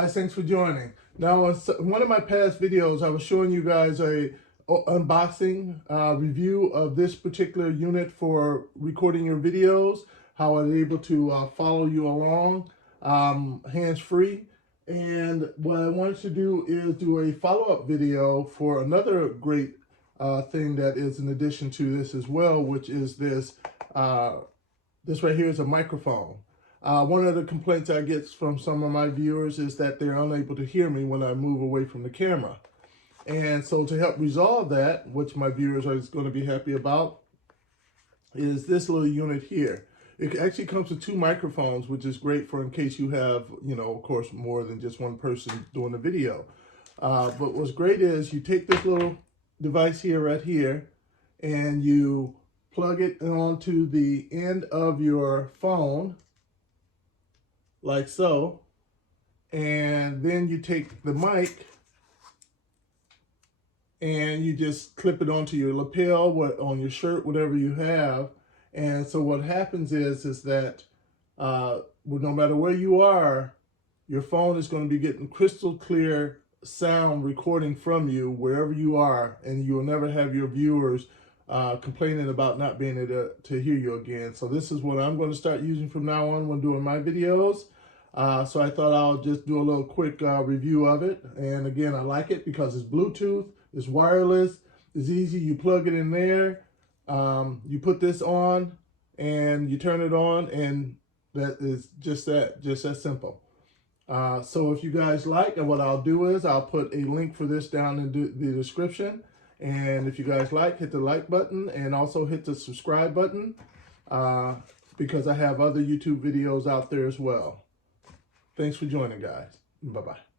guys, thanks for joining. Now, in one of my past videos, I was showing you guys a unboxing review of this particular unit for recording your videos, how I'm able to follow you along hands-free. And what I wanted to do is do a follow-up video for another great thing that is in addition to this as well, which is this, this right here is a microphone. One of the complaints I get from some of my viewers is that they're unable to hear me when I move away from the camera. And so to help resolve that, which my viewers are going to be happy about, is this little unit here. It actually comes with two microphones, which is great for in case you have, you know, of course, more than just one person doing the video. But what's great is you take this little device here, right here, and you plug it onto the end of your phone, like so, and then you take the mic and you just clip it onto your lapel, on your shirt, whatever you have. And so what happens is that no matter where you are, your phone is going to be getting crystal clear sound recording from you wherever you are, and you will never have your viewers complaining about not being able to hear you again. So this is what I'm going to start using from now on when doing my videos. So I thought I'll just do a little quick review of it. And again, I like it because it's Bluetooth, it's wireless, it's easy. You plug it in there, you put this on, and you turn it on, and that is just that simple. So if you guys like, and what I'll do is I'll put a link for this down in the description. And if you guys like, hit the like button and also hit the subscribe button because I have other YouTube videos out there as well. Thanks for joining, guys. Bye-bye.